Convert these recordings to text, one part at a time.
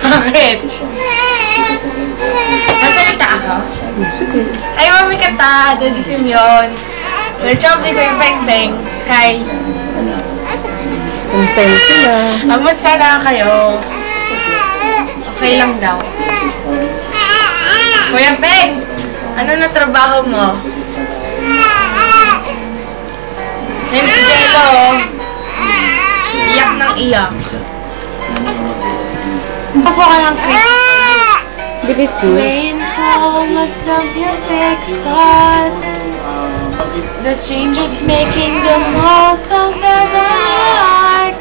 Bakit? Nasalita ako? Ay, Mami Kata, Daddy Simeon. Kuya Chubby, Kuya Peng-Peng. Hi. Peng-Peng sila. Kamusta na kayo? Okay lang daw. Kuya Peng, ano na trabaho mo? Yan si Jello. Iyak ng iyak. Ano po kayang Christmas? Bilis Swaying home as the music starts. The strangers making the most of the dark.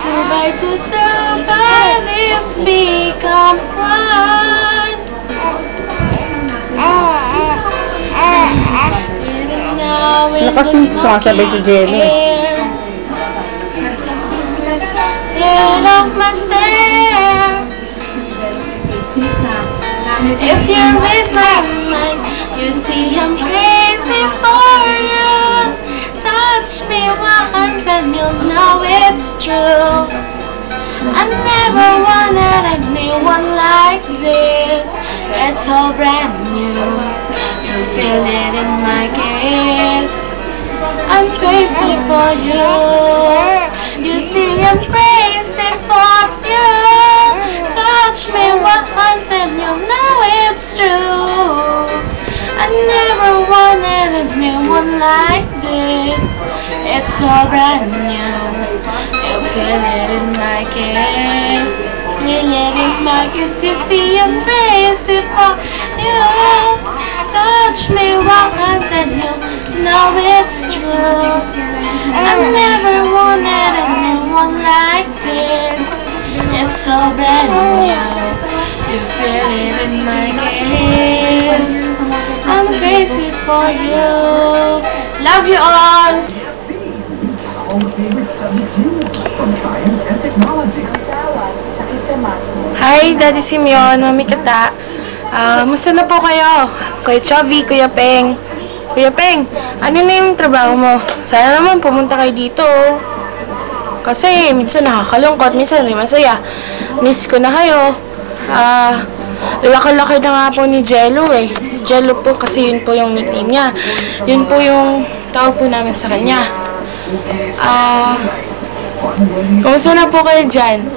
Two by two the bodies become one. Lakas mo sumasabay si Jello. Get off my stare. If you're with my mind, you see I'm crazy for you. Touch me once and you'll know it's true. I never wanted anyone like this. It's all brand new. You feel it in my kiss. I'm crazy for you. You see I'm crazy for you. Touch me once and you'll know it's true. I never wanted anyone like this. It's all brand new. You feel it in my kiss. Feel it in my kiss. You see I'm crazy for you. Touch me once and you'll know it's true. I never wanted anyone like this. It's so brand new. You feel it in my kiss. I'm crazy for you. Love you all. Hi, Daddy Simeon, Mami Kata. Musta na po kayo? Kuya Chubby, Kuya Peng. Kuya Peng, ano na yung trabaho mo? Sana naman pumunta kayo dito. Kasi minsan nakakalungkot, minsan may masaya. Miss ko na kayo. Laki-laki na nga po ni Jello eh. Jello po kasi yun po yung nickname niya. Yun po yung tawag po namin sa kanya. Kumusta na po kayo dyan?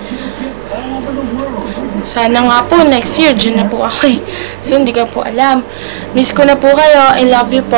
Sana nga po next year, dyan na po ako eh. So hindi ko po alam. Miss ko na po kayo. I love you po.